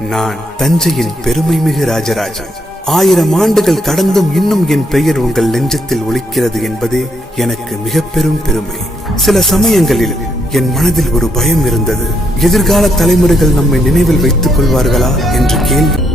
நான் தஞ்சையின் பெருமைமிகு ராஜராஜன். 1000 ஆண்டுகள் கடந்தும் இன்னும் என் பெயர் உங்கள் நெஞ்சத்தில் ஒலிக்கிறது என்பதே எனக்கு மிக பெரும் பெருமை. சில சமயங்களில் என் மனதில் ஒரு பயம் இருந்தது. எதிர்கால தலைமுறைகள் நம்மை நினைவில் வைத்துக் கொள்வார்களா என்ற கேள்வி